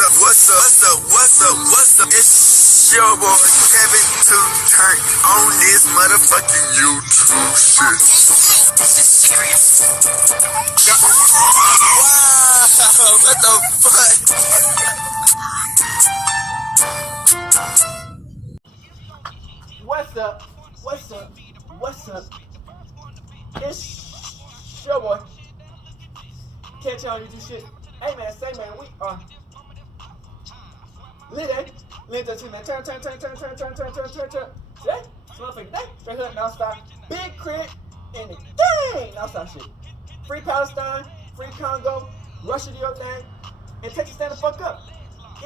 What's up? It's your boy Kevin to turn on this motherfucking YouTube shit. Wow, what the fuck? What's up? It's your boy. Catch y'all on YouTube shit. Hey man, say man, we are lit, eh? Lit to man. Turn. Today, motherfucking day. Straight hood, now stop. Big crit in the gang. Now stop shit. Free Palestine, free Congo, Russia do your thing, and Texas stand the fuck up.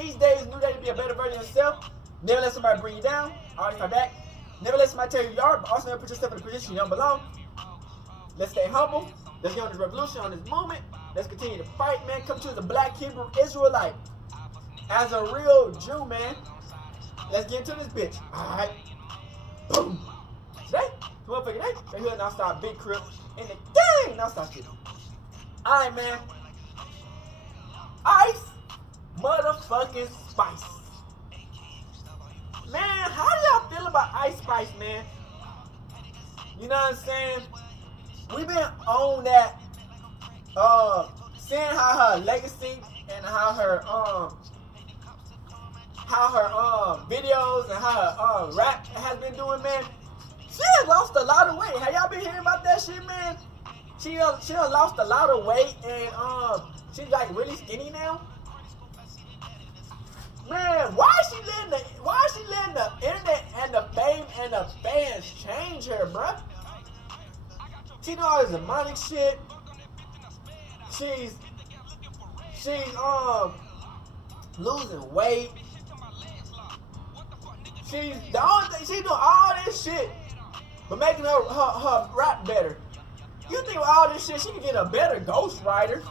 These days, new day to be a better version of yourself. Never let somebody bring you down. Always fight back. Never let somebody tell you you are, but also never put yourself in a position you don't belong. Let's stay humble. Let's get on this revolution, on this movement. Let's continue to fight, man. Come to the Black Hebrew Israelite. As a real Jew, man. Let's get into this bitch. Alright. Boom. Today, motherfucking day. Right here, now start big crib. In the gang. Now start shit. Alright, man. Ice. Motherfucking Spice. Man, how do y'all feel about Ice Spice, man? You know what I'm saying? We've been on that, seeing how her legacy and how her videos and how her rap has been doing, man. She has lost a lot of weight. Have y'all been hearing about that shit, man? She lost a lot of weight and she's like really skinny now. Man, why is she letting the internet and the fame and the fans change her, bruh? She doing all this demonic shit. She's losing weight. She doing all this shit, but making her rap better. You think with all this shit she can get a better ghostwriter?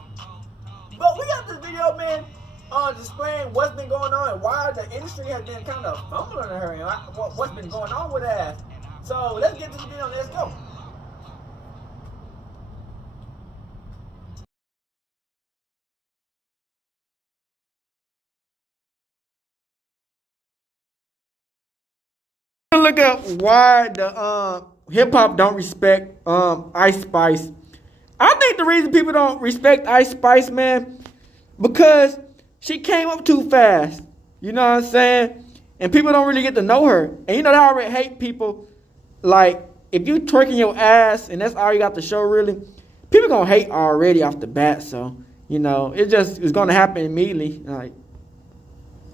But we got this video, man, displaying what's been going on and why the industry has been kind of fumbling on her and what's been going on with her ass. So let's get to the video. Let's go. Look at why the hip-hop don't respect Ice Spice. I think the reason people don't respect Ice Spice, man, because she came up too fast. You know what I'm saying? And people don't really get to know her. And you know, they already hate people. Like, if you twerking your ass and that's all you got to show, really, people gonna hate already off the bat. So, you know, it's gonna happen immediately. Like,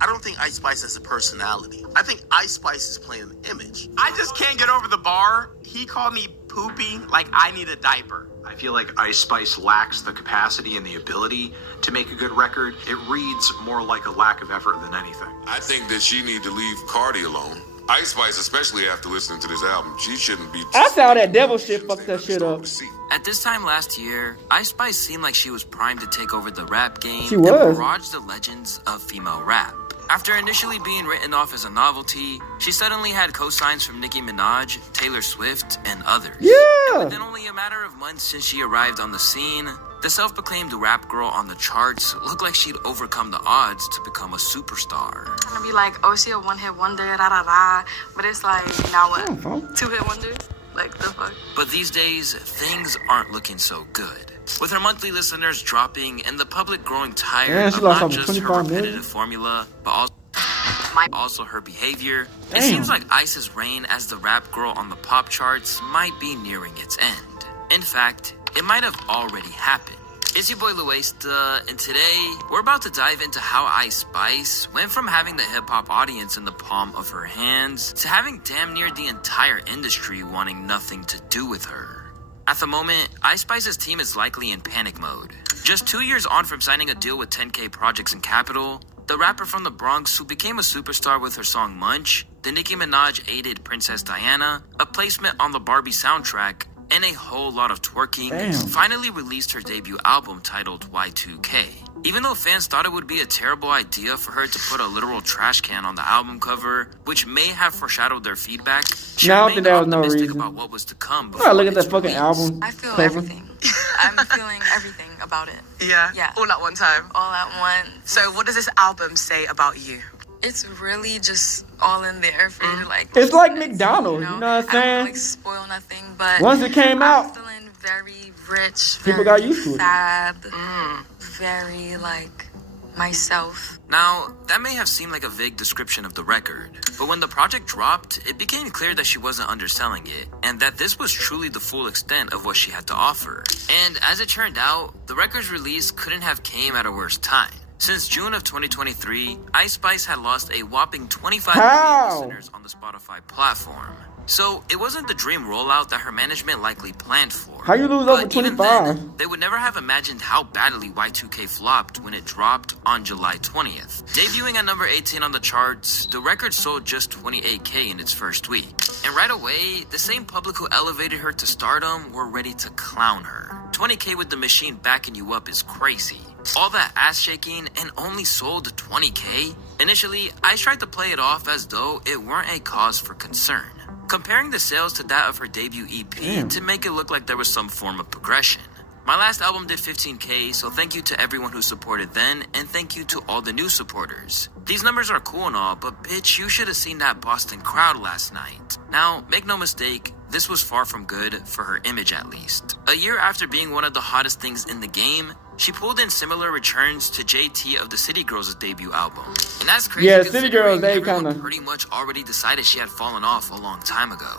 I don't think Ice Spice has a personality. I think Ice Spice is playing an image. I just can't get over the bar. He called me poopy like I need a diaper. I feel like Ice Spice lacks the capacity and the ability to make a good record. It reads more like a lack of effort than anything. I think that she need to leave Cardi alone. Ice Spice, especially after listening to this album, she shouldn't be... I saw that devil shit fuck that shit up. At this time last year, Ice Spice seemed like she was primed to take over the rap game She was. and barrage the legends of female rap. After initially being written off as a novelty, she suddenly had co-signs from Nicki Minaj, Taylor Swift, and others. Yeah! And within only a matter of months since she arrived on the scene, the self-proclaimed rap girl on the charts looked like she'd overcome the odds to become a superstar. Gonna be like, oh, she a one-hit wonder, da-da-da. But it's like, now what? Two-hit wonders? Like, the fuck? But these days, things aren't looking so good. With her monthly listeners dropping and the public growing tired of not just her repetitive formula, but also her behavior, it seems like Ice's reign as the rap girl on the pop charts might be nearing its end. In fact, it might have already happened. It's your boy Luesta, and today, we're about to dive into how Ice Spice went from having the hip-hop audience in the palm of her hands to having damn near the entire industry wanting nothing to do with her. At the moment, Ice Spice's team is likely in panic mode. Just 2 years on from signing a deal with 10K Projects and Capital, the rapper from the Bronx who became a superstar with her song Munch, the Nicki Minaj-aided Princess Diana, a placement on the Barbie soundtrack, and a whole lot of twerking, finally released her debut album titled Y2K. Even though fans thought it would be a terrible idea for her to put a literal trash can on the album cover, which may have foreshadowed their feedback, she remained optimistic about what was to come. Look at that fucking album. I feel everything. I'm feeling everything about it. Yeah? Yeah. All at one time? All at once. So what does this album say about you? It's really just all in there for you to like. It's like McDonald's, you know what I'm I saying? don't like spoil nothing, but once it came out, I'm feeling very rich, people very got used to it. fab, very like myself. Now, that may have seemed like a vague description of the record, but when the project dropped, it became clear that she wasn't underselling it, and that this was truly the full extent of what she had to offer. And as it turned out, the record's release couldn't have came at a worse time. Since June of 2023, Ice Spice had lost a whopping 25 million listeners on the Spotify platform. So it wasn't the dream rollout that her management likely planned for. How you lose over 25? They would never have imagined how badly Y2K flopped when it dropped on July 20th. Debuting at number 18 on the charts, the record sold just 28K in its first week. And right away, the same public who elevated her to stardom were ready to clown her. 20K with the machine backing you up is crazy. All that ass shaking and only sold 20K? Initially, I tried to play it off as though it weren't a cause for concern, comparing the sales to that of her debut EP to make it look like there was some form of progression. My last album did 15K, so thank you to everyone who supported then, and thank you to all the new supporters. These numbers are cool and all, but bitch, you should have seen that Boston crowd last night. Now, make no mistake, this was far from good, for her image at least. A year after being one of the hottest things in the game, she pulled in similar returns to JT of the City Girls' debut album. And that's crazy. Yeah, City Girls, they kind of pretty much already decided she had fallen off a long time ago.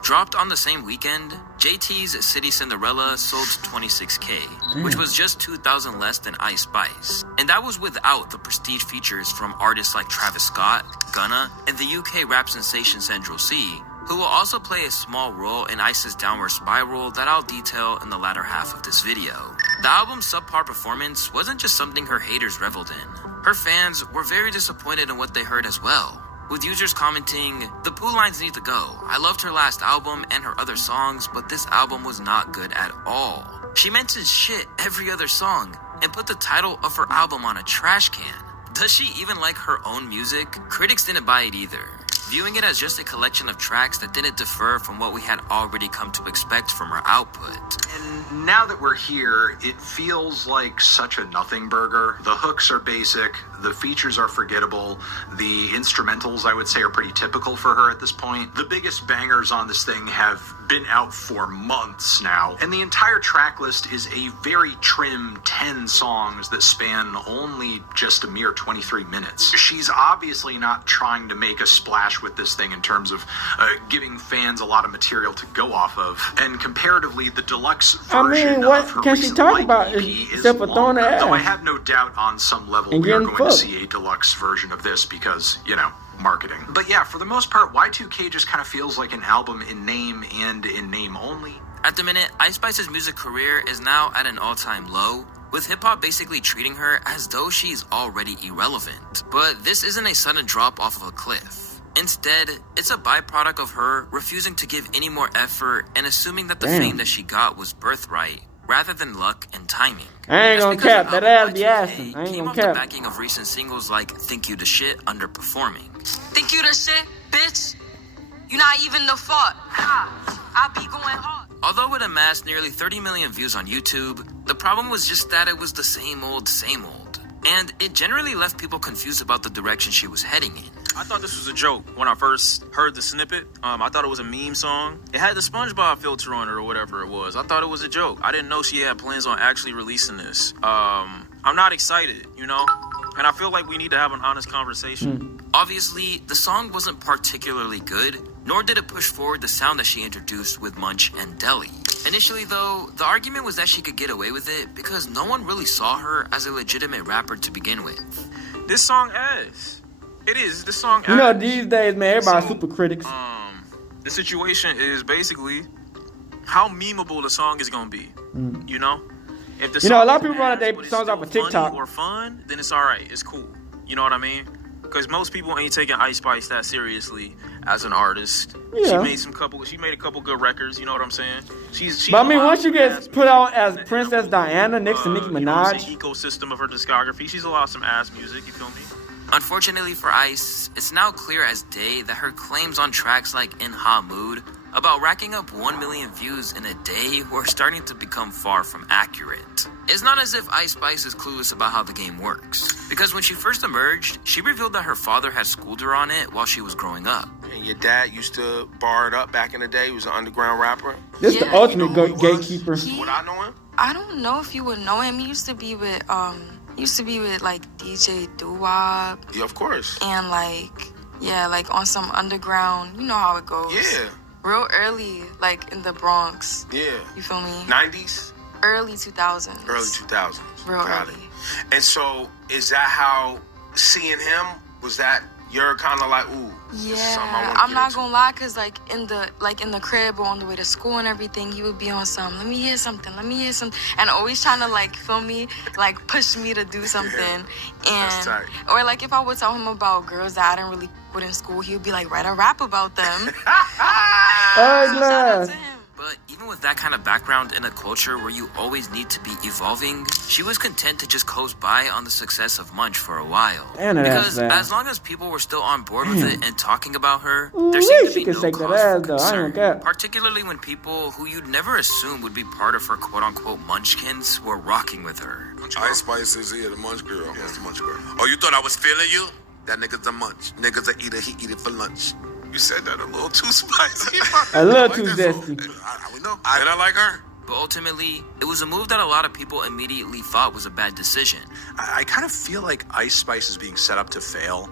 Dropped on the same weekend, JT's City Cinderella sold 26K, which was just 2,000 less than Ice Spice. And that was without the prestige features from artists like Travis Scott, Gunna, and the UK rap sensation Central C, who will also play a small role in Ice's downward spiral that I'll detail in the latter half of this video. The album's subpar performance wasn't just something her haters reveled in. Her fans were very disappointed in what they heard as well, with users commenting, "The poo lines need to go. I loved her last album and her other songs, but this album was not good at all. She mentions shit every other song and put the title of her album on a trash can. Does she even like her own music?" Critics didn't buy it either, viewing it as just a collection of tracks that didn't differ from what we had already come to expect from her output. And now that we're here, it feels like such a nothing burger. The hooks are basic, the features are forgettable, the instrumentals, I would say, are pretty typical for her at this point. The biggest bangers on this thing have been out for months now, and the entire track list is a very trim 10 songs that span only just a mere 23 minutes. She's obviously not trying to make a splash with this thing in terms of giving fans a lot of material to go off of, and comparatively, the deluxe version what of her can she recent talk Light about EP except for throwing her ass? though I have no doubt on some level And we are getting going to fucked. see a deluxe version of this because, you know, marketing. But yeah, for the most part, Y2K just kind of feels like an album in name and in name only. At the minute, Ice Spice's music career is now at an all-time low, with hip-hop basically treating her as though she's already irrelevant. But this isn't a sudden drop off of a cliff. Instead, it's a byproduct of her refusing to give any more effort and assuming that the fame that she got was birthright, rather than luck and timing. I ain't gonna cap, that ass be assing. I ain't Came gonna off the cap. backing of recent singles like Think You the Shit underperforming. Think you the shit, bitch? You not even the fault. I be going hard. Although it amassed nearly 30 million views on YouTube, the problem was just that it was the same old, and it generally left people confused about the direction she was heading in. I thought this was a joke when I first heard the snippet. I thought it was a meme song. It had the SpongeBob filter on it or whatever it was. I thought it was a joke. I didn't know she had plans on actually releasing this. I'm not excited, you know? And I feel like we need to have an honest conversation. Obviously, the song wasn't particularly good, nor did it push forward the sound that she introduced with Munch and Deli. Initially, though, the argument was that she could get away with it because no one really saw her as a legitimate rapper to begin with. This song ass. It is. This song ass. You know, these days, man, everybody's super critics. The situation is basically how memeable the song is going to be, you know? If the You know, a song lot of is people run ass, their but it's songs off of still TikTok. funny or fun, then it's all right. It's cool. You know what I mean? Because most people ain't taking Ice Spice that seriously as an artist. Yeah. She made a couple good records. You know what I'm saying? She's But I mean, a lot once you of get ass put music out as in Princess the Diana next to Nicki you know what I'm Minaj, saying, ecosystem of her discography. She's allowed some ass music. You feel me? Unfortunately for Ice, it's now clear as day that her claims on tracks like In Ha Mood about racking up 1 million views in a day were starting to become far from accurate. It's not as if Ice Spice is clueless about how the game works, because when she first emerged, she revealed that her father had schooled her on it while she was growing up. And your dad used to bar it up back in the day. He was an underground rapper. This the ultimate gatekeeper. Would I know him? I don't know if you would know him. He used to be with like DJ Doo-Wop. Yeah, of course. And like on some underground, you know how it goes. Yeah. Real early, like in the Bronx. Yeah. You feel me? 90s? Early 2000s. Early 2000s. Real Got early. it. And so, is that how seeing him, was that you're kind of like, ooh, this is something I Yeah, want to I'm not gonna lie, cause like in the crib or on the way to school and everything, he would be on some, let me hear something, and always trying to like feel me, like push me to do something. That's And tight. or like if I would tell him about girls that I didn't really put in school, he would be like, write a rap about them. So shout out to him. But even with that kind of background in a culture where you always need to be evolving, she was content to just coast by on the success of Munch for a while. Because as long as people were still on board with it and talking about her, there seemed to be no cause for concern. Particularly when people who you'd never assume would be part of her quote-unquote munchkins were rocking with her. Ice Spice is the Munch girl. Yeah, it's the Munch girl. Oh, you thought I was feeling you? That nigga's a munch. Nigga's a eater, he eat it for lunch. You said that a little too spicy. A little too zesty. We know. And I like her. But ultimately, it was a move that a lot of people immediately thought was a bad decision. I kind of feel like Ice Spice is being set up to fail.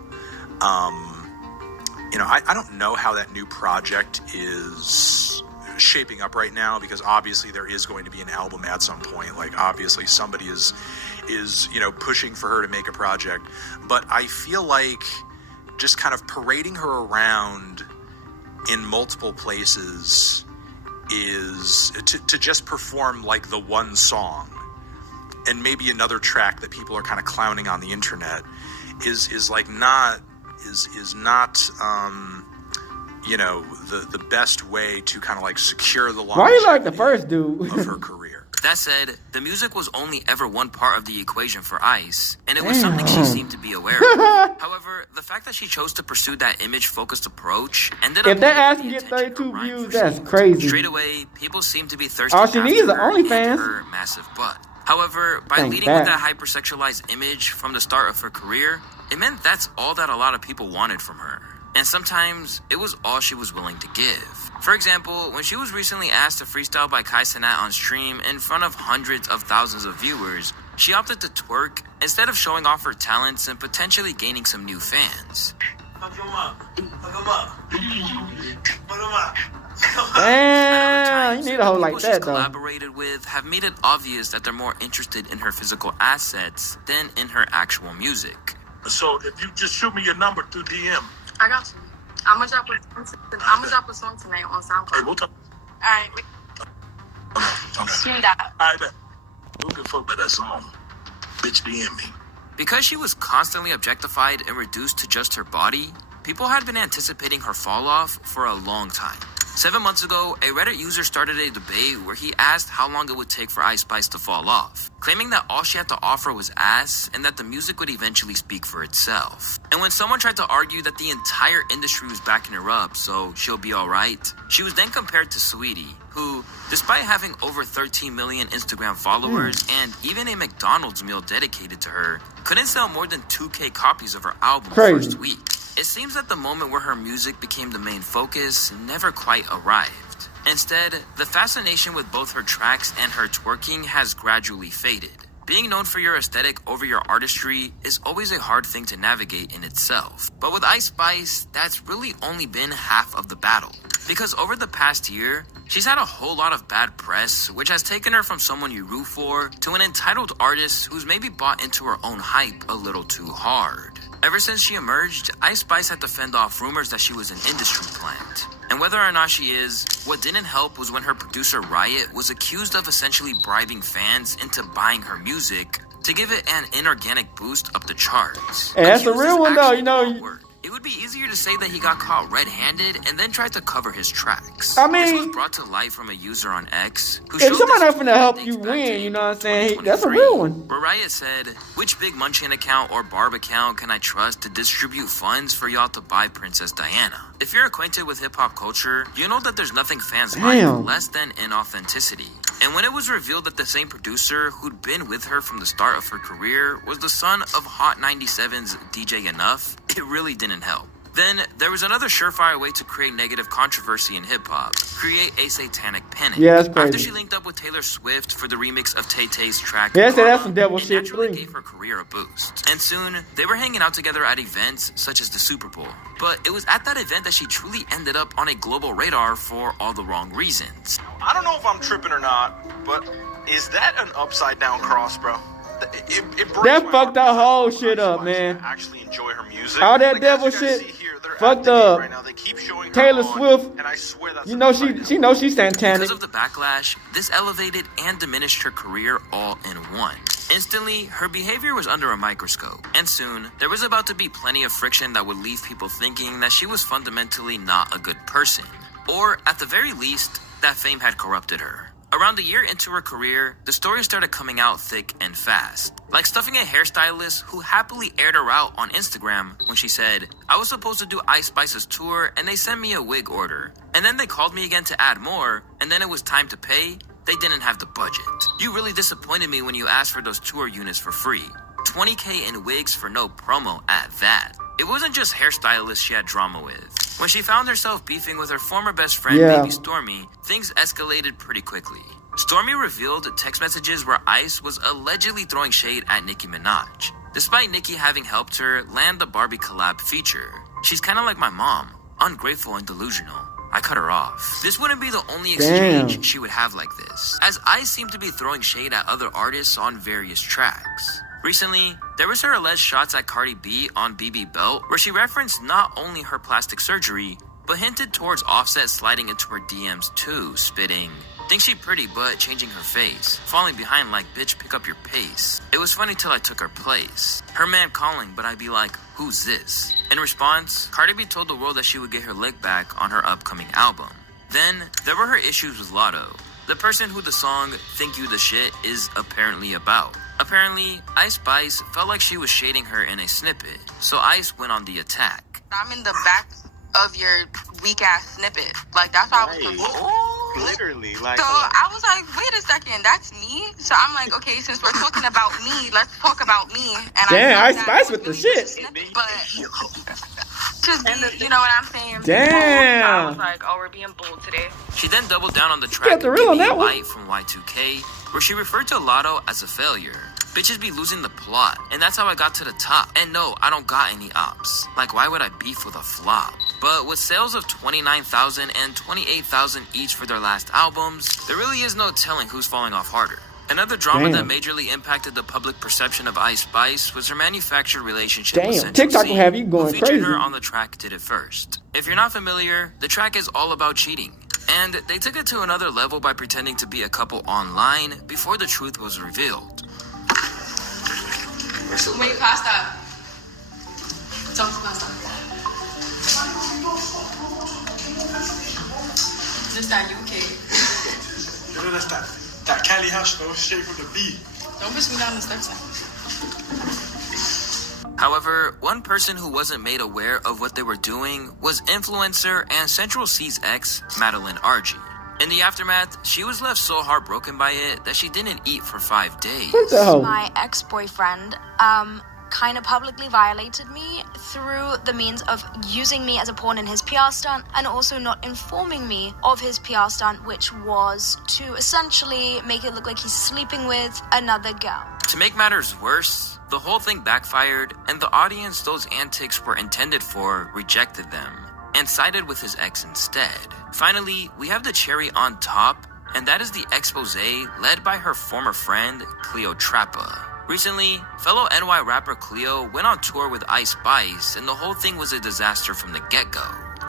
I don't know how that new project is shaping up right now, because obviously there is going to be an album at some point. Like obviously somebody is pushing for her to make a project. But I feel like just kind of parading her around in multiple places is to just perform like the one song and maybe another track that people are kind of clowning on the internet is not the best way to kind of like secure the Why you like the first dude of her career. That said, the music was only ever one part of the equation for Ice, and it was something she seemed to be aware of. However, the fact that she chose to pursue that image-focused approach ended up... If that ass can get 32 views, that's crazy. Straight away, people seemed to be thirsty all she needs is an her OnlyFans. her massive butt. However, by leading with that hypersexualized image from the start of her career, it meant that's all that a lot of people wanted from her. And sometimes, it was all she was willing to give. For example, when she was recently asked to freestyle by Kai Cenat on stream in front of hundreds of thousands of viewers, she opted to twerk instead of showing off her talents and potentially gaining some new fans. Fuck him up. Fuck him up. Fuck him up. Damn, you need a hoe like that, though. Collaborated with have made it obvious that they're more interested in her physical assets than in her actual music. So if you just shoot me your number through DM. I got you. I'm gonna drop a song tonight on SoundCloud. Hey, we'll talk. Alright. Okay. Alright. Looking for that song. Bitch, DM me. Because she was constantly objectified and reduced to just her body, people had been anticipating her fall off for a long time. 7 months ago, a Reddit user started a debate where he asked how long it would take for Ice Spice to fall off, claiming that all she had to offer was ass and that the music would eventually speak for itself. And when someone tried to argue that the entire industry was backing her up, so she'll be alright, she was then compared to Saweetie, who, despite having over 13 million Instagram followers and even a McDonald's meal dedicated to her, couldn't sell more than 2K copies of her album first week. It seems that the moment where her music became the main focus never quite arrived. Instead, the fascination with both her tracks and her twerking has gradually faded. Being known for your aesthetic over your artistry is always a hard thing to navigate in itself. But with Ice Spice, that's really only been half of the battle. Because over the past year, she's had a whole lot of bad press, which has taken her from someone you root for to an entitled artist who's maybe bought into her own hype a little too hard. Ever since she emerged, Ice Spice had to fend off rumors that she was an industry plant. And whether or not she is, what didn't help was when her producer Riot was accused of essentially bribing fans into buying her music to give it an inorganic boost up the charts. Hey, that's a real one though, you know. It it would be easier to say that he got caught red-handed and then tried to cover his tracks. I mean, this was brought to light from a user on X who if somebody not finna help you win, you know what I'm saying? That's a real one. Where Riot said, which Big Munchkin account or Barb account can I trust to distribute funds for y'all to buy Princess Diana? If you're acquainted with hip-hop culture, you know that there's nothing fans like less than inauthenticity. And when it was revealed that the same producer who'd been with her from the start of her career was the son of Hot 97's DJ Enough, it really didn't help. Then, there was another surefire way to create negative controversy in hip-hop. Create a satanic panic. Yeah, that's crazy. After she linked up with Taylor Swift for the remix of Tay-Tay's track, yeah, that's some devil shit. Naturally gave her career a boost. And soon, they were hanging out together at events such as the Super Bowl. But it was at that event that she truly ended up on a global radar for all the wrong reasons. I don't know if I'm tripping or not, but is that an upside down cross, bro? That fucked that whole shit up, man. Actually enjoy her music. All that devil shit fucked up. Right now. They keep showing Taylor Swift, and I swear that's you know she knows she's satanic. Because of the backlash, this elevated and diminished her career all in one. Instantly, her behavior was under a microscope, and soon, there was about to be plenty of friction that would leave people thinking that she was fundamentally not a good person. Or, at the very least, that fame had corrupted her. Around a year into her career, the stories started coming out thick and fast. Like stuffing a hairstylist who happily aired her out on Instagram when she said, I was supposed to do Ice Spice's tour and they sent me a wig order. And then they called me again to add more, and then it was time to pay. They didn't have the budget. You really disappointed me when you asked for those tour units for free. $20K in wigs for no promo at that. It wasn't just hairstylists she had drama with. When she found herself beefing with her former best friend, Baby Stormy, things escalated pretty quickly. Stormy revealed text messages where Ice was allegedly throwing shade at Nicki Minaj, despite Nicki having helped her land the Barbie collab feature. She's kinda like my mom, ungrateful and delusional. I cut her off. This wouldn't be the only exchange she would have like this, as Ice seemed to be throwing shade at other artists on various tracks. Recently, there was her alleged shots at Cardi B on BB Belt, where she referenced not only her plastic surgery, but hinted towards Offset sliding into her DMs too, spitting, think she pretty but changing her face, falling behind like bitch pick up your pace. It was funny till I took her place. Her man calling, but I'd be like, who's this? In response, Cardi B told the world that she would get her lick back on her upcoming album. Then, there were her issues with Lotto, the person who the song Think You the Shit is apparently about. Apparently, Ice Spice felt like she was shading her in a snippet, so Ice went on the attack. I'm in the back of your weak ass snippet. Like, that's why I was confused. Literally, like. So I was like, wait a second, that's me? So I'm like, okay, since we're talking about me, let's talk about me. And damn, Ice Spice with the shit. But just be, you know what I'm saying? Damn. So I was like, oh, we're being bold today. She then doubled down on the track the real on that one. Light from Y2K, where she referred to Lotto as a failure. Bitches be losing the plot, and that's how I got to the top. And no, I don't got any ops. Like, why would I beef with a flop? But with sales of 29,000 and 28,000 each for their last albums, there really is no telling who's falling off harder. Another drama that majorly impacted the public perception of Ice Spice was her manufactured relationship with Central TikTok will have you going who featured crazy. her on the track Did It First. If you're not familiar, the track is all about cheating. And they took it to another level by pretending to be a couple online before the truth was revealed. Wait, pasta. Talk to pasta. This that UK. You know, that's that Cali hash though, straight from the B. Don't push me down the steps. However, one person who wasn't made aware of what they were doing was influencer and Central C's ex, Madeline RG. In the aftermath, she was left so heartbroken by it that she didn't eat for 5 days. My ex-boyfriend, kind of publicly violated me through the means of using me as a pawn in his PR stunt and also not informing me of his PR stunt, which was to essentially make it look like he's sleeping with another girl. To make matters worse, the whole thing backfired, and the audience those antics were intended for rejected them and sided with his ex instead. Finally, we have the cherry on top, and that is the expose led by her former friend, Cleo Trappa. Recently, fellow NY rapper Cleo went on tour with Ice Spice, and the whole thing was a disaster from the get-go.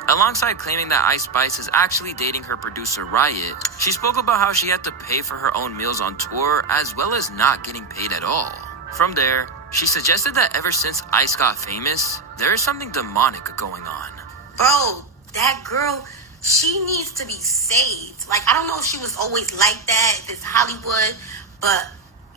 Alongside claiming that Ice Spice is actually dating her producer Riot, she spoke about how she had to pay for her own meals on tour as well as not getting paid at all. From there, She suggested that ever since Ice got famous, there is something demonic going on. Bro, that girl, she needs to be saved. Like, I don't know if she was always like that, if it's Hollywood, but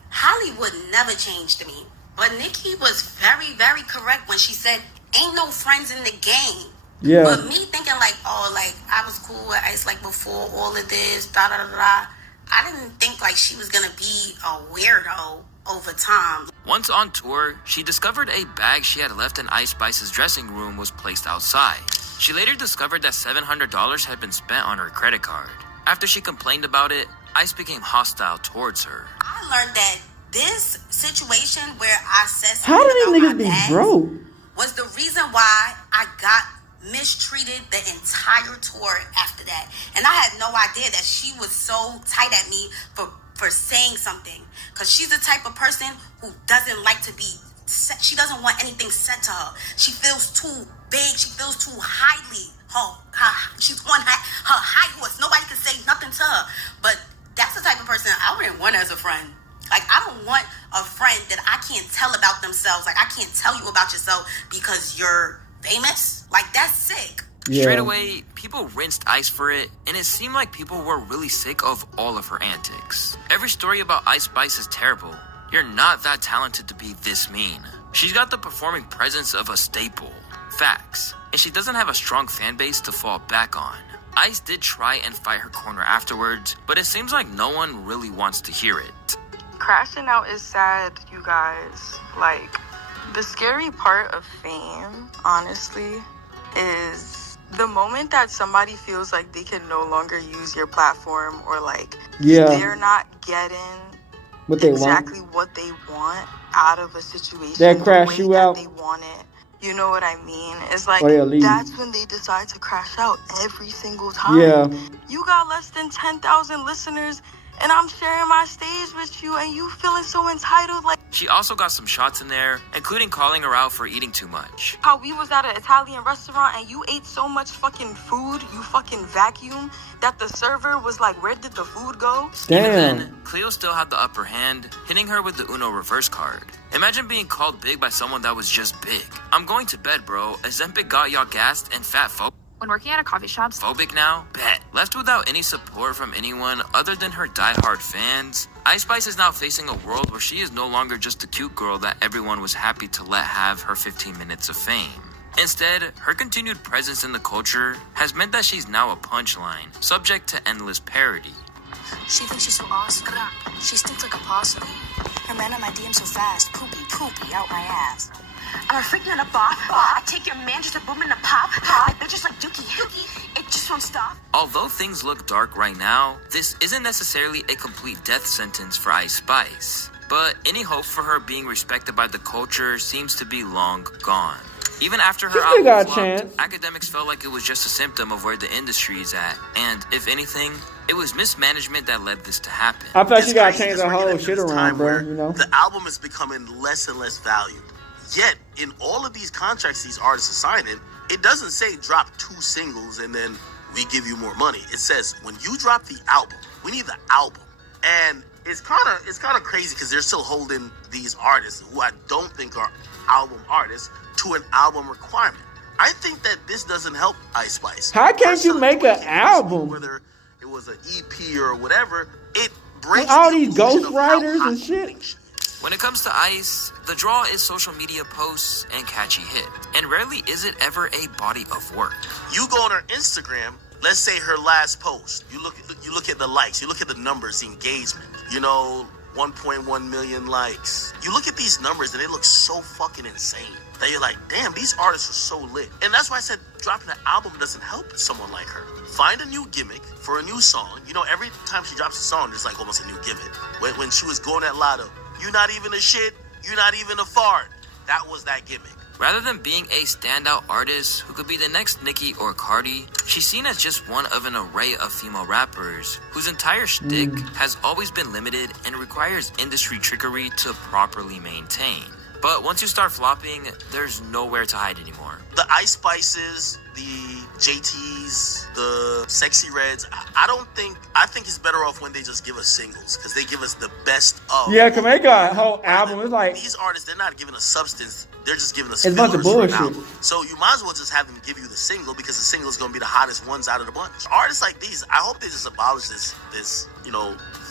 Hollywood never changed me. But Nicki was very, very correct when she said, ain't no friends in the game. Yeah. But me thinking like, oh, like, I was cool with Ice, like, before all of this, da-da-da-da. I didn't think, like, she was gonna be a weirdo over time. Once on tour, she discovered a bag she had left in Ice Spice's dressing room was placed outside. She later discovered that $700 had been spent on her credit card. After she complained about it, Ice became hostile towards her. I learned that this situation where I said How something do these about niggas be my bags broke? was the reason why I got mistreated the entire tour after that. And I had no idea that she was so tight at me for saying something. Because she's the type of person who doesn't like to be, she doesn't want anything said to her. She feels too big. She feels too highly. She's on her high horse. Nobody can say nothing to her. But that's the type of person I wouldn't want as a friend. Like, I don't want a friend that I can't tell about themselves. Like, I can't tell you about yourself because you're famous. Like, that's sick. Yeah. Straight away, people rinsed Ice for it, and it seemed like people were really sick of all of her antics. Every story about Ice Spice is terrible. You're not that talented to be this mean. She's got the performing presence of a staple. Facts. And she doesn't have a strong fan base to fall back on. Ice did try and fight her corner afterwards, but it seems like no one really wants to hear it. Crashing out is sad, you guys. Like, the scary part of fame, honestly, is the moment that somebody feels like they can no longer use your platform, or like they're not getting what they exactly want. What they want out of a situation. That crash you out. They want it. You know what I mean? It's like, that's when they decide to crash out every single time. Yeah. You got less than 10,000 listeners, and I'm sharing my stage with you, and you feeling so entitled. Like, she also got some shots in there, including calling her out for eating too much. How we was at an Italian restaurant, and you ate so much fucking food, you fucking vacuum, that the server was like, where did the food go? Damn. Even then, Cleo still had the upper hand, hitting her with the Uno reverse card. Imagine being called big by someone that was just big. I'm going to bed, bro. Ozempic got y'all gassed and fat folk. When working at a coffee shop. Phobic now? Bet. Left without any support from anyone other than her diehard fans, Ice Spice is now facing a world where she is no longer just the cute girl that everyone was happy to let have her 15 minutes of fame. Instead, her continued presence in the culture has meant that she's now a punchline, subject to endless parody. She thinks she's so awesome. She stinks like a possum. Her man on my DM so fast. Poopy, out my ass. I'm a freak in a bar. I take your man just a boom in the pop. My bitch is like Dookie. It just won't stop. Although things look dark right now, this isn't necessarily a complete death sentence for Ice Spice. But any hope for her being respected by the culture seems to be long gone. Even after her album flopped, academics felt like it was just a symptom of where the industry is at. And if anything, it was mismanagement that led this to happen. I thought you gotta change the whole shit around, bro. You know? The album is becoming less and less valued. Yet, in all of these contracts these artists are signing, it doesn't say drop 2 singles and then we give you more money. It says when you drop the album, we need the album. And it's kind of crazy because they're still holding these artists who I don't think are album artists to an album requirement. I think that this doesn't help Ice Spice. How can't you make an album? Whether it was an EP or whatever, it breaks all these ghostwriters and shit. When it comes to Ice, the draw is social media posts and catchy hits. And rarely is it ever a body of work. You go on her Instagram, let's say her last post. You look at the likes, you look at the numbers, the engagement. 1.1 million likes. You look at these numbers and they look so fucking insane that you're like, damn, these artists are so lit. And that's why I said dropping an album doesn't help someone like her. Find a new gimmick for a new song. Every time she drops a song, there's like almost a new gimmick. When she was going at Lotto, you're not even a shit, you're not even a fart. That was that gimmick. Rather than being a standout artist who could be the next Nicki or Cardi, she's seen as just one of an array of female rappers whose entire shtick has always been limited and requires industry trickery to properly maintain. But once you start flopping, there's nowhere to hide anymore. The Ice Spices, the JTs, the Sexy Reds, I think it's better off when they just give us singles, because they give us the best of. Yeah, because they got a whole album. It's like, these artists, they're not giving us substance, they're just giving us it's a bunch of bullshit. So you might as well just have them give you the single, because the single is going to be the hottest ones out of the bunch. Artists like these, I hope they just abolish this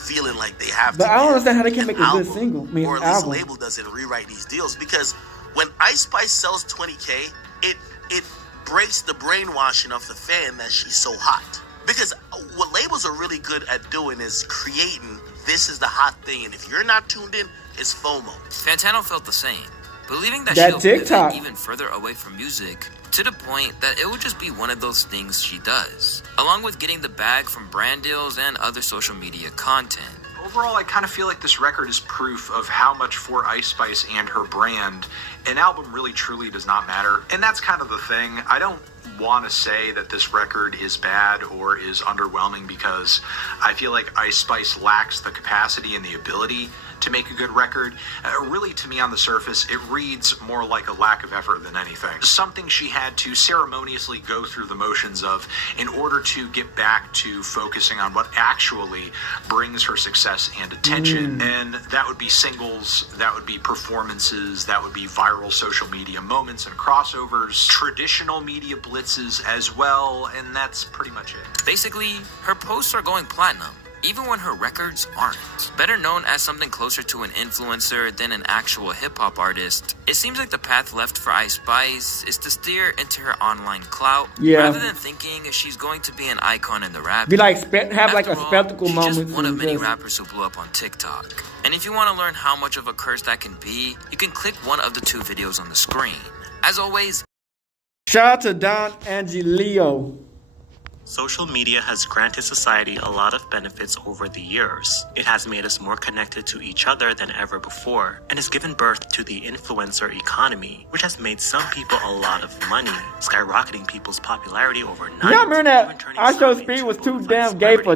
feeling like they have but to. I don't understand how they can make a good single. Or at least a label doesn't rewrite these deals, because when Ice Spice sells 20K, it breaks the brainwashing of the fan that she's so hot. Because what labels are really good at doing is creating, this is the hot thing, and if you're not tuned in, it's FOMO. Fantano felt the same, believing that she'll TikTok pivot even further away from music, to the point that it would just be one of those things she does, along with getting the bag from brand deals and other social media content. Overall, I kind of feel like this record is proof of how much for Ice Spice and her brand, an album really truly does not matter. And that's kind of the thing. I don't want to say that this record is bad or is underwhelming, because I feel like Ice Spice lacks the capacity and the ability to make a good record. Really, to me, on the surface, it reads more like a lack of effort than anything. Something she had to ceremoniously go through the motions of in order to get back to focusing on what actually brings her success and attention. And that would be singles, that would be performances, that would be viral social media moments and crossovers, traditional media blitzes as well, and that's pretty much it. Basically, her posts are going platinum, even when her records aren't. Better known as something closer to an influencer than an actual hip-hop artist, it seems like the path left for Ice Spice is to steer into her online clout, rather than thinking she's going to be an icon in the rap. Be like, have like a spectacle moment. She's just one of many rappers who blew up on TikTok. And if you want to learn how much of a curse that can be, you can click one of the 2 videos on the screen. As always, shout out to Don Angelio. Social media has granted society a lot of benefits over the years. It has made us more connected to each other than ever before, and has given birth to the influencer economy, which has made some people a lot of money, skyrocketing people's popularity overnight. Yeah, I remember that I Show Speed was too damn gay for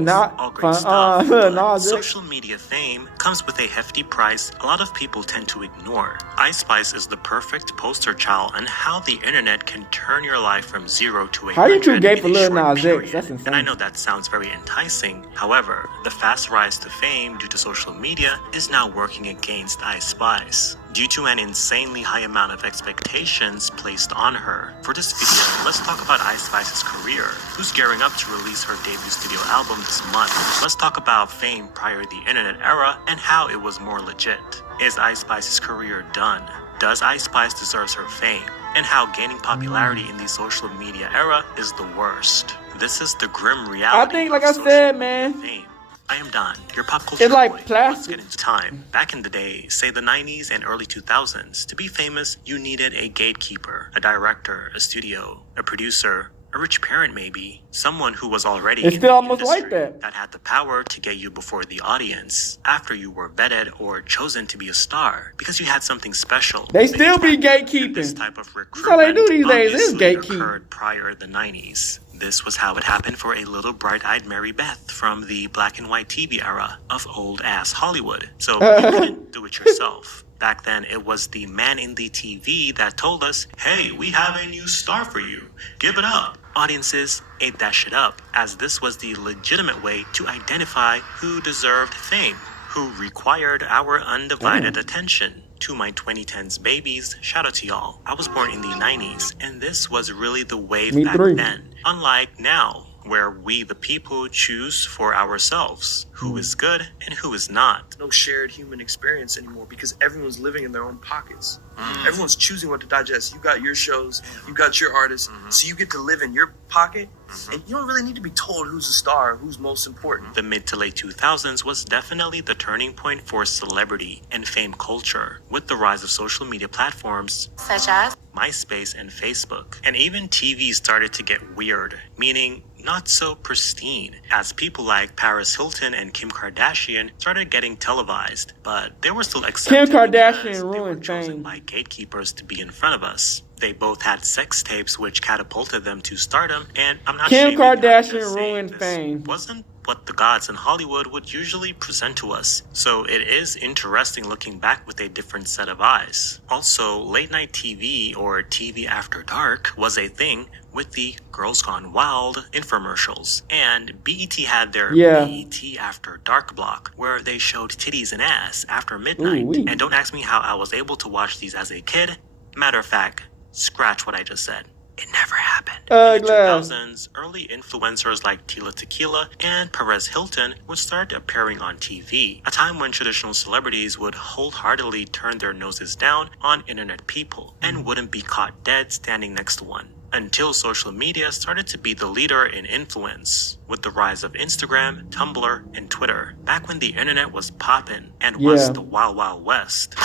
Social media fame comes with a hefty price a lot of people tend to ignore. Ice Spice is the perfect poster child on how the internet can turn your life from 0 to 100. How you too gay for Lil Nas X? That's insane. And I know that sounds very enticing. However, the fast rise to fame due to social media is now working against Ice Spice, due to an insanely high amount of expectations placed on her. For this video, let's talk about Ice Spice's career, who's gearing up to release her debut studio album this month. Let's talk about fame prior to the internet era and how it was more legit. Is Ice Spice's career done? Does Ice Spice deserve her fame? And how gaining popularity in the social media era is the worst. This is the grim reality. I think, like I said, man, fame. I am Don, your pop culture it's like boy. plastic. Let's get into time. Back in the day, say the 90s and early 2000s, to be famous, you needed a gatekeeper, a director, a studio, a producer, a rich parent maybe, someone who was already it's still almost like that had the power to get you before the audience after you were vetted or chosen to be a star because you had something special. They still be gatekeeping. This type of recruitment, that's how they do these days. It's gatekeeping. Occurred prior to the 90s. This was how it happened for a little bright-eyed Mary Beth from the black and white TV era of old-ass Hollywood. So you couldn't do it yourself. Back then, it was the man in the TV that told us, hey, we have a new star for you. Give it up. Audiences ate that shit up, as this was the legitimate way to identify who deserved fame, who required our undivided attention. To my 2010s babies, shout out to y'all. I was born in the 90s, and this was really the wave back then. Unlike now, where we the people choose for ourselves who is good and who is not. No shared human experience anymore because everyone's living in their own pockets. Everyone's choosing what to digest. You got your shows, you got your artists, so you get to live in your pocket, and you don't really need to be told who's a star, who's most important. The mid to late 2000s was definitely the turning point for celebrity and fame culture, with the rise of social media platforms such as MySpace and Facebook. And even TV started to get weird, meaning not so pristine, as people like Paris Hilton and Kim Kardashian started getting televised, but they were still accepted. Kim Kardashian ruined fame by gatekeepers to be in front of us. They both had sex tapes which catapulted them to stardom, and I'm not Kim Kardashian ruined fame. Wasn't what the gods in Hollywood would usually present to us. So it is interesting looking back with a different set of eyes. Also, late night TV or TV after dark was a thing with the Girls Gone Wild infomercials. And BET had their BET After Dark block, where they showed titties and ass after midnight. And don't ask me how I was able to watch these as a kid. Matter of fact, scratch what I just said. It never happened. In the 2000s, early influencers like Tila Tequila and Perez Hilton would start appearing on TV, a time when traditional celebrities would wholeheartedly turn their noses down on internet people and wouldn't be caught dead standing next to one. Until social media started to be the leader in influence, with the rise of Instagram, Tumblr, and Twitter, back when the internet was poppin' and was the Wild Wild West.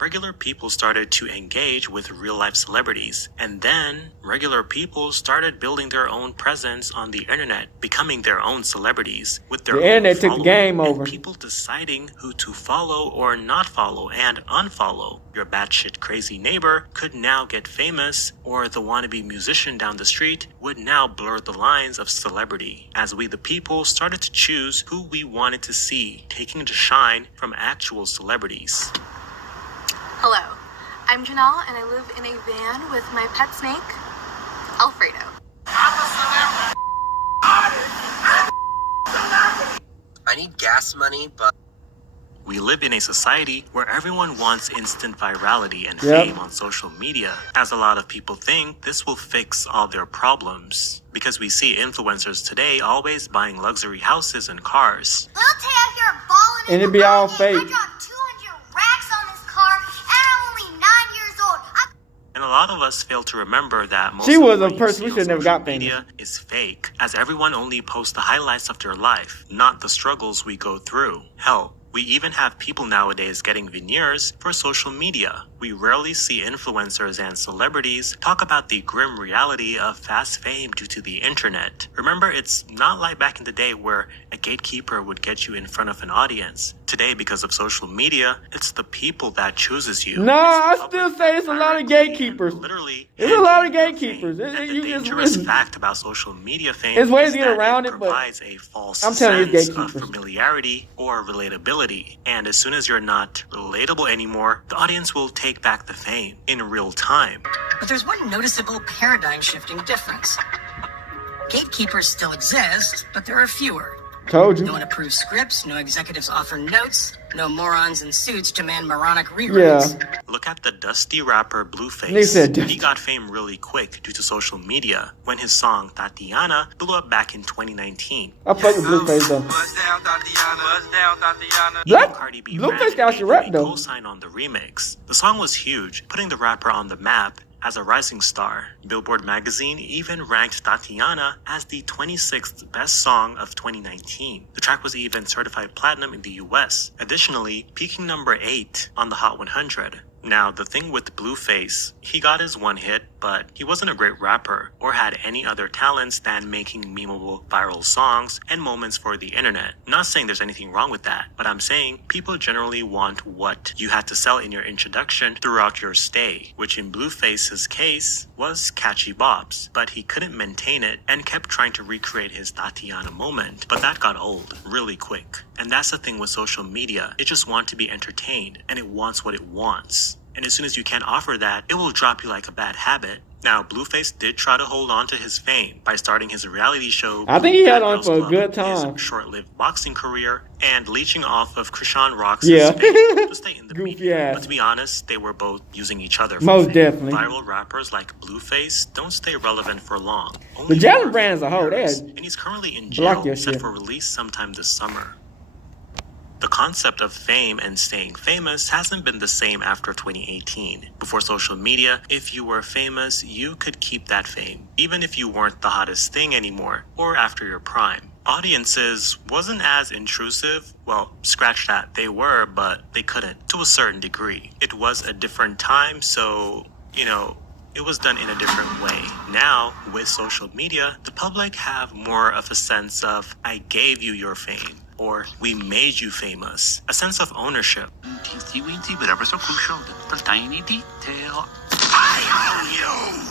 Regular people started to engage with real-life celebrities, and then regular people started building their own presence on the internet, becoming their own celebrities with their own internet took the game over. and people deciding who to follow or not follow and unfollow. Your batshit crazy neighbor could now get famous, or the wannabe musician down the street would now blur the lines of celebrity, as we the people started to choose who we wanted to see taking the shine from actual celebrities. Hello, I'm Janelle and I live in a van with my pet snake, Alfredo. I need gas money, but... We live in a society where everyone wants instant virality and fame on social media, as a lot of people think this will fix all their problems. Because we see influencers today always buying luxury houses and cars. Little Tay here balling And it be all fake. I dropped 200 racks on this car, and I'm only 9 years old. And a lot of us fail to remember that most She of was what a you person see we on should never social got famous. media is fake, as everyone only posts the highlights of their life, not the struggles we go through. Hell, we even have people nowadays getting veneers for social media. We rarely see influencers and celebrities talk about the grim reality of fast fame due to the internet. Remember, it's not like back in the day where a gatekeeper would get you in front of an audience. Today, because of social media, it's the people that chooses you. No, I still say it's a lot of gatekeepers. Literally, it's a lot of gatekeepers. The dangerous fact about social media fame it's ways is to get that around it it, but provides a false I'm telling you, sense of gatekeepers. familiarity or relatability. And as soon as you're not relatable anymore, the audience will take back the fame in real time. But there's one noticeable paradigm-shifting difference. Gatekeepers still exist, but there are fewer. Told you. No one approves scripts, no executives offer notes, no morons in suits demand moronic rewrites. Yeah. Look at the dusty rapper Blueface. They said dusty. He got fame really quick due to social media when his song Tatiana blew up back in 2019. I fuck with Blueface though. Blueface got your rap though. Co-sign on the remix. The song was huge, putting the rapper on the map as a rising star. Billboard magazine even ranked Tatiana as the 26th best song of 2019. The track was even certified platinum in the US, additionally peaking number 8 on the Hot 100. Now, the thing with Blueface, he got his one hit, but he wasn't a great rapper or had any other talents than making memeable viral songs and moments for the internet. Not saying there's anything wrong with that, but I'm saying people generally want what you had to sell in your introduction throughout your stay, which in Blueface's case was catchy bops, but he couldn't maintain it and kept trying to recreate his Tatiana moment, but that got old really quick. And that's the thing with social media, it just wants to be entertained and it wants what it wants. And as soon as you can't offer that, it will drop you like a bad habit. Now, Blueface did try to hold on to his fame by starting his reality show. I think he had on for a good time. His short-lived boxing career and leeching off of Krishan Rock's fame to stay in the Goofy media. ass. But to be honest, they were both using each other for Most fame. definitely. Viral rappers like Blueface don't stay relevant for long. The Jalen brand as a whole, and he's currently in block jail, your set shit. for release sometime this summer. The concept of fame and staying famous hasn't been the same after 2018. Before social media, if you were famous, you could keep that fame, even if you weren't the hottest thing anymore, or after your prime. Audiences wasn't as intrusive. Well, scratch that, they were, but they couldn't, to a certain degree. It was a different time, so, it was done in a different way. Now, with social media, the public have more of a sense of, I gave you your fame, or we made you famous. A sense of ownership. Teensy weensy, but ever so crucial, the tiny detail. I own you!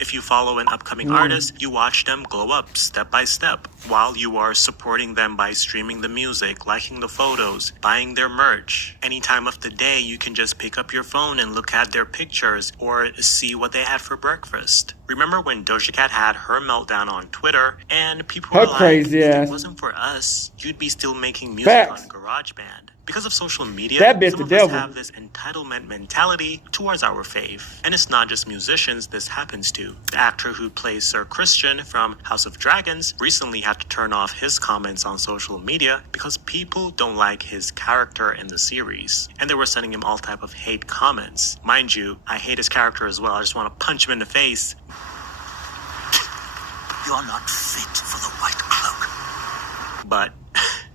If you follow an upcoming artist, you watch them glow up step by step while you are supporting them by streaming the music, liking the photos, buying their merch. Any time of the day, you can just pick up your phone and look at their pictures or see what they had for breakfast. Remember when Doja Cat had her meltdown on Twitter and people were like, crazy if ass. it wasn't for us, you'd be still making music on GarageBand. Because of social media, That bitch some the of devil. us have this entitlement mentality towards our fave. And it's not just musicians this happens to. The actor who plays Sir Christian from House of Dragons recently had to turn off his comments on social media because people don't like his character in the series. And they were sending him all type of hate comments. Mind you, I hate his character as well. I just want to punch him in the face. You're not fit for the white cloak. But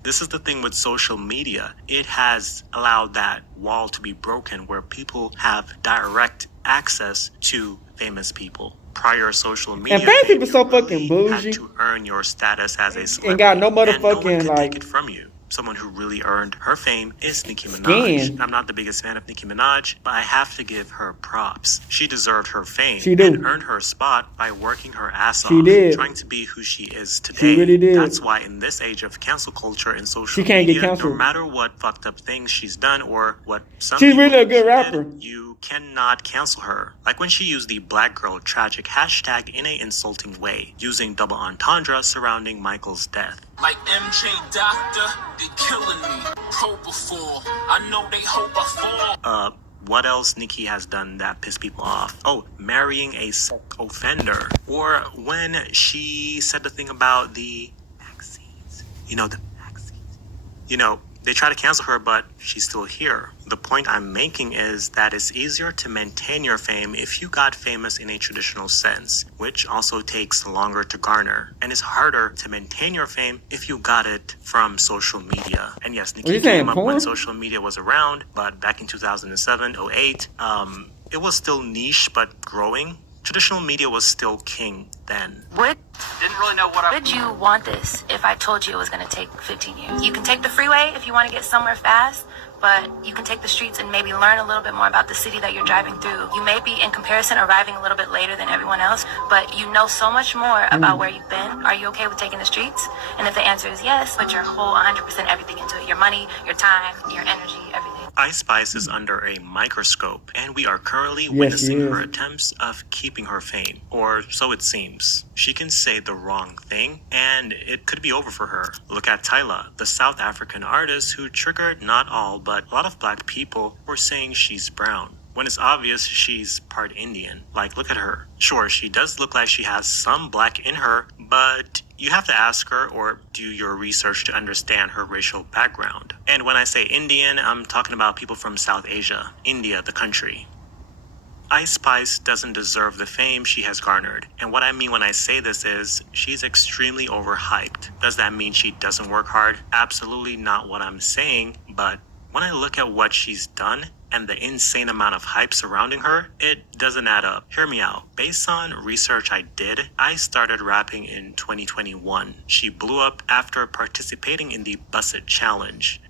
this is the thing with social media. It has allowed that wall to be broken where people have direct access to famous people. Prior social media, And famous people so fucking bougie. had to earn your status as a celebrity. Ain't got no and no one motherfucking could like. take it from you. Someone who really earned her fame is Nicki Skin. Minaj. I'm not the biggest fan of Nicki Minaj, but I have to give her props. She deserved her fame She did. and earned her spot by working her ass She off, did. trying to be who she is today. She really did. That's why in this age of cancel culture and social She can't get media, no canceled. matter what fucked up things she's done or what some She's people really a good did, rapper. you cannot cancel her. Like when she used the Black Girl Tragic hashtag in an insulting way, using double entendre surrounding Michael's death. Like MJ Doctor, they killing me. Propofol, I know they hope I fall. What else Nicki has done that pissed people off? Oh, marrying a offender. Or when she said the thing about the vaccines. They try to cancel her, but she's still here. The point I'm making is that it's easier to maintain your fame if you got famous in a traditional sense, which also takes longer to garner. And it's harder to maintain your fame if you got it from social media. And yes, Nicki came up when social media was around, but back in 2007, 08, it was still niche, but growing. Traditional media was still king then. Didn't really know what I... Would you want this if I told you it was going to take 15 years? You can take the freeway if you want to get somewhere fast, but you can take the streets and maybe learn a little bit more about the city that you're driving through. You may be, in comparison, arriving a little bit later than everyone else, but you know so much more about where you've been. Are you okay with taking the streets? And if the answer is yes, put your whole 100% everything into it. Your money, your time, your energy, everything. Ice Spice is under a microscope, and we are currently witnessing her attempts of keeping her fame, or so it seems. She can say the wrong thing, and it could be over for her. Look at Tyla, the South African artist who triggered not all, but a lot of black people were saying she's brown, when it's obvious she's part Indian. Like, look at her. Sure, she does look like she has some black in her, but you have to ask her or do your research to understand her racial background. And when I say Indian, I'm talking about people from South Asia, India, the country. Ice Spice doesn't deserve the fame she has garnered. And what I mean when I say this is, she's extremely overhyped. Does that mean she doesn't work hard? Absolutely not what I'm saying, but when I look at what she's done and the insane amount of hype surrounding her, it doesn't add up. Hear me out. Based on research I did, I started rapping in 2021. She blew up after participating in the Bust It Challenge.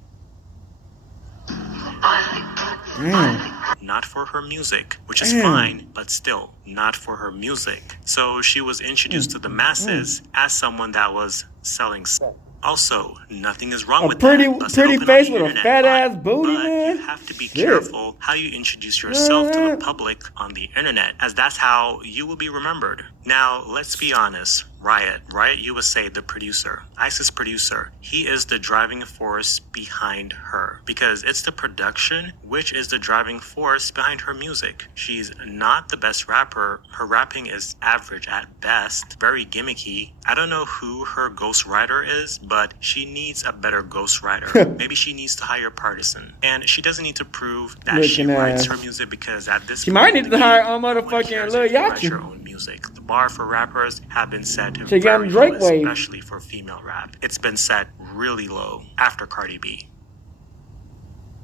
Not for her music, which is fine, but still, not for her music. So she was introduced to the masses as someone that was selling sex. Also, nothing is wrong with pretty that. face with a fat ass booty, man. You have to be careful how you introduce yourself to the public on the internet, as that's how you will be remembered. Now, let's be honest. Riot USA, the producer, Ice's producer, he is the driving force behind her because it's the production which is the driving force behind her music. She's not the best rapper. Her rapping is average at best, very gimmicky. I don't know who her ghostwriter is, but she needs a better ghostwriter. Maybe she needs to hire Partisan. And she doesn't need to prove that she writes her music because at this she point, might need to hire motherfucking Lil Yachty. Music. The bar for rappers have been set She got very Drake low, wave. especially for female rap. It's been set really low after Cardi B.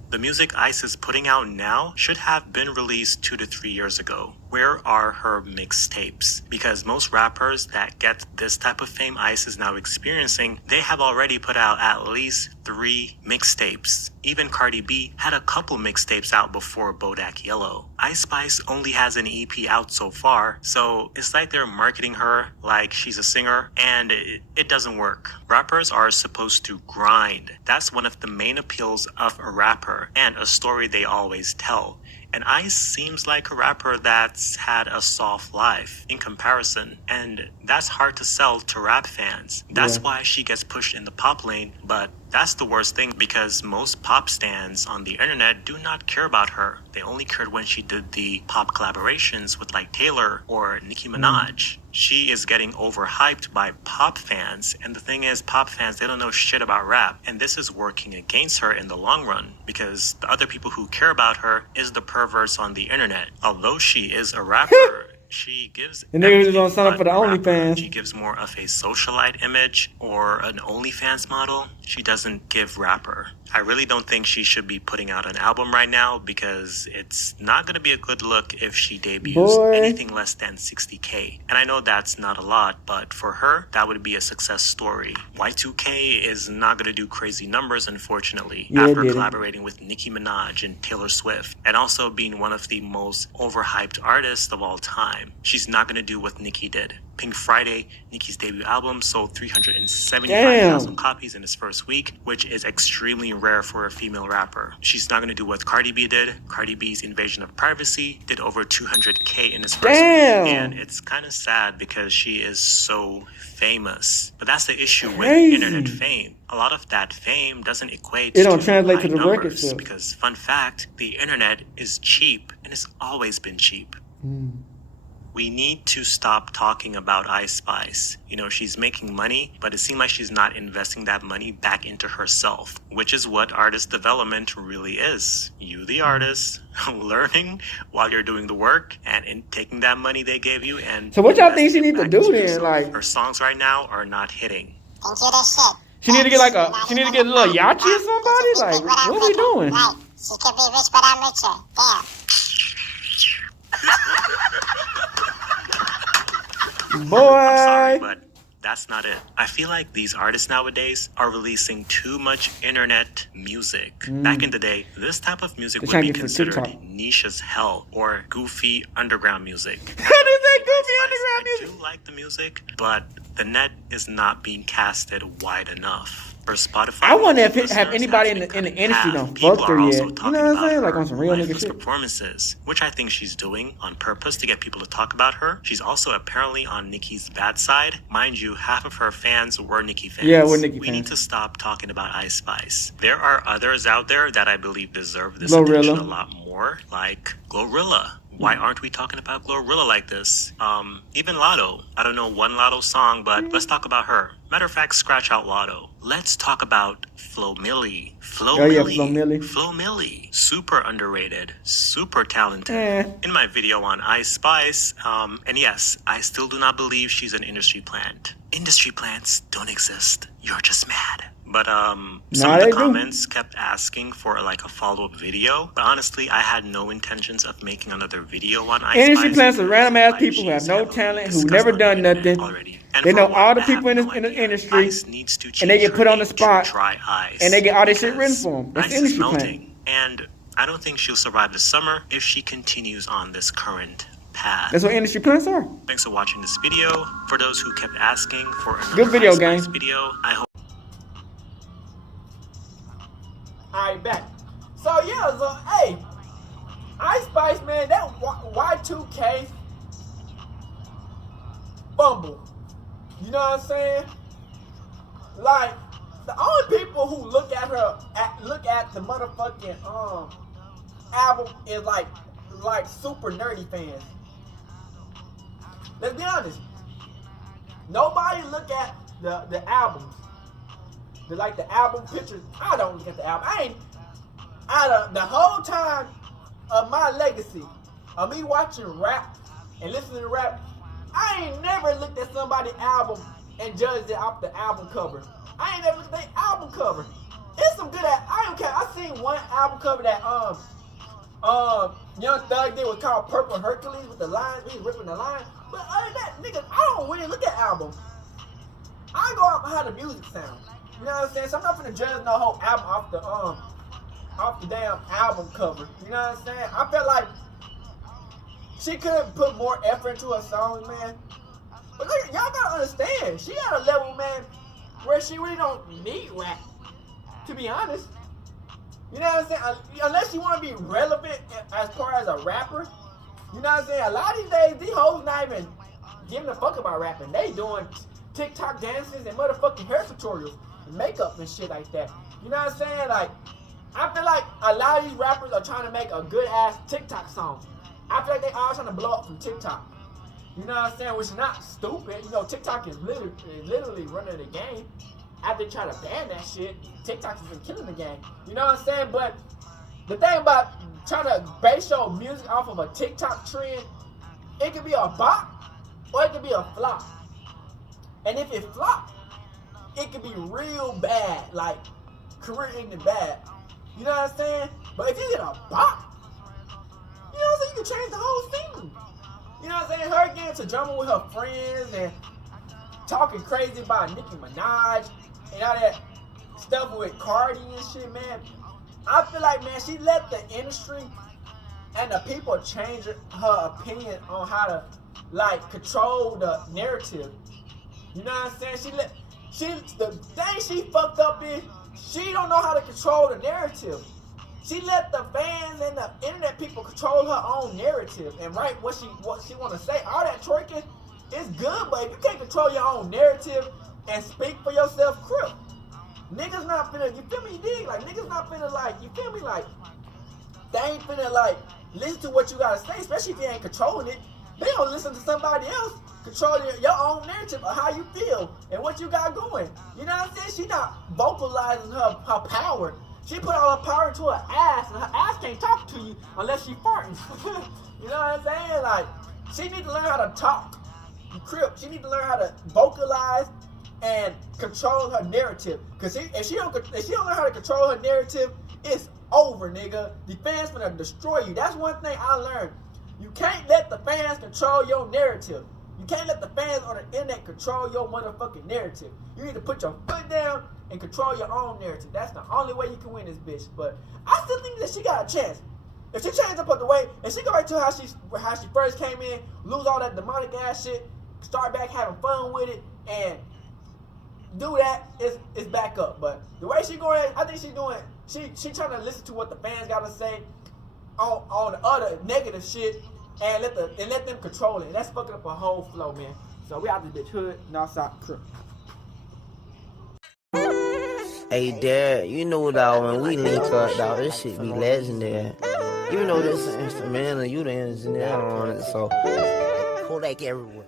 The music Ice is putting out now should have been released 2 to 3 years ago. Where are her mixtapes? Because most rappers that get this type of fame Ice is now experiencing, they have already put out at least 3 mixtapes. Even Cardi B had a couple mixtapes out before Bodak Yellow. Ice Spice only has an EP out so far, so it's like they're marketing her like she's a singer, and it doesn't work. Rappers are supposed to grind. That's one of the main appeals of a rapper, and a story they always tell. And Ice seems like a rapper that's had a soft life in comparison, and that's hard to sell to rap fans. That's why she gets pushed in the pop lane, but that's the worst thing because most pop stans on the internet do not care about her. They only cared when she did the pop collaborations with like Taylor or Nicki Minaj. She is getting overhyped by pop fans, and the thing is, pop fans, they don't know shit about rap, and this is working against her in the long run because the other people who care about her is the perverts on the internet. Although she is a rapper, she gives the niggas gonna sign up for the OnlyFans. She gives more of a socialite image or an OnlyFans model. She doesn't give rapper. I really don't think she should be putting out an album right now because it's not going to be a good look if she debuts anything less than 60K. And I know that's not a lot, but for her, that would be a success story. Y2K is not going to do crazy numbers, unfortunately, after collaborating with Nicki Minaj and Taylor Swift, and also being one of the most overhyped artists of all time. She's not going to do what Nicki did. Pink Friday, Nicki's debut album, sold 375,000 copies in its first week, which is extremely rare for a female rapper. She's not going to do what Cardi B did. Cardi B's Invasion of Privacy did over 200K in its first week, and it's kind of sad because she is so famous. But that's the issue with internet fame. A lot of that fame doesn't equate it don't to translate high to the numbers record sale. because, fun fact, the internet is cheap, and it's always been cheap. We need to stop talking about Ice Spice. You know, she's making money, but it seems like she's not investing that money back into herself, which is what artist development really is. You, the artist, learning while you're doing the work and in taking that money they gave you and... So what y'all think she need to do then? Like, her songs right now are not hitting. she need to get like she need to get a little Yachi or somebody? Like, what are we doing? Right. She could be rich, but I'm richer. Damn. Boy. I'm sorry, but that's not it. I feel like these artists nowadays are releasing too much internet music. Back in the day, this type of music would be considered niche as hell or goofy underground music. How do you say goofy underground music? I do like the music, but the net is not being casted wide enough. For Spotify, I wonder if it have anybody in the industry done fucked her yet. You know what I'm saying? Like on some real nigga shit. Performances, which I think she's doing on purpose to get people to talk about her. She's also apparently on Nicki's bad side. Mind you, half of her fans were Nicki fans. Yeah, we're Nicki fans. We need to stop talking about Ice Spice. There are others out there that I believe deserve this attention a lot more, like Glorilla. Why aren't we talking about Glorilla like this? Even Lotto. I don't know one Lotto song, but let's talk about her. Matter of fact, scratch out Lotto. Let's talk about Flo Milli. Flo Milli. Super underrated. Super talented. In my video on Ice Spice, and yes, I still do not believe she's an industry plant. Industry plants don't exist. You're just mad. But some of the comments kept asking for like a follow-up video. But honestly, I had no intentions of making another video on Ice Spice. Industry plants are random ass people who have no talent, who never done nothing. They know all the people in the industry, and they get put on the spot, and they get all this shit written for them. That's Ice industry is melting, plant. and I don't think she'll survive the summer if she continues on this current path. That's what industry plants are. Thanks for watching this video. For those who kept asking for another Good video, Ice gang. Spice video, I hope. Alright, back. So yeah, so hey, Ice Spice, man, that Y2K fumble. You know what I'm saying? Like, the only people who look at her, look at the motherfucking album is like super nerdy fans. Let's be honest. Nobody look at the albums. The album pictures. I don't look at the album. I ain't out of the whole time of my legacy of me watching rap and listening to rap. I ain't never looked at somebody's album and judged it off the album cover. I ain't never looked at the album cover. It's some good. I don't care. I seen one album cover that Young Thug did was called Purple Hercules with the lines. He's ripping the line. But other than that, nigga, I don't really look at albums. I go out behind the music sound. You know what I'm saying? So I'm not finna judge no whole album off the damn album cover. You know what I'm saying? I felt like she could have put more effort into her songs, man. But look, y'all gotta understand, she at a level, man, where she really don't need rap. To be honest. You know what I'm saying? Unless you want to be relevant as far as a rapper. You know what I'm saying? A lot of these days, these hoes not even giving a fuck about rapping. They doing TikTok dances and motherfucking hair tutorials and makeup and shit like that. You know what I'm saying? Like, I feel like a lot of these rappers are trying to make a good ass TikTok song. I feel like they all trying to blow up from TikTok. You know what I'm saying? Which is not stupid. You know, TikTok is literally running the game. After they try to ban that shit, TikTok has been killing the game. You know what I'm saying? But the thing about trying to base your music off of a TikTok trend, it could be a bop or it could be a flop. And if it flop, it could be real bad, like career-ending bad. You know what I'm saying? But if you get a bop, you know what I'm saying? You can change the whole thing. You know what I'm saying? Her getting into drama with her friends and talking crazy about Nicki Minaj and all that stuff with Cardi and shit, man. I feel like, man, she let the industry and the people change her opinion on how to, like, control the narrative. You know what I'm saying? The thing she fucked up is she don't know how to control the narrative. She let the fans and the internet people control her own narrative and write what she want to say. All that twerking is good, but if you can't control your own narrative and speak for yourself, crip. Niggas not finna, you feel me, you dig? Like, niggas not finna, like, you feel me? Like, they ain't finna, like, listen to what you gotta say, especially if you ain't controlling it. They don't listen to somebody else controlling your own narrative of how you feel and what you got going. You know what I'm saying? She not vocalizing her power. She put all her power into her ass, and her ass can't talk to you unless she farting. You know what I'm saying? Like, she need to learn how to talk. You crip. She need to learn how to vocalize and control her narrative. Cause if she don't learn how to control her narrative, it's over, nigga. The fans gonna destroy you. That's one thing I learned. You can't let the fans control your narrative. You can't let the fans on the internet control your motherfucking narrative. You need to put your foot down and control your own narrative. That's the only way you can win this bitch. But I still think that she got a chance. If she changes up the way and she go right to how she first came in, lose all that demonic ass shit, start back having fun with it, and do that, it's back up. But the way she going, I think she trying to listen to what the fans gotta say on the other negative shit and let them control it. That's fucking up a whole flow, man. So we out this bitch hood, Northside crew. Hey, Dad, you know, dog, when we link up, dog, this shit be legendary. You know this instrumental, you the engineer on it, so Kodak everywhere.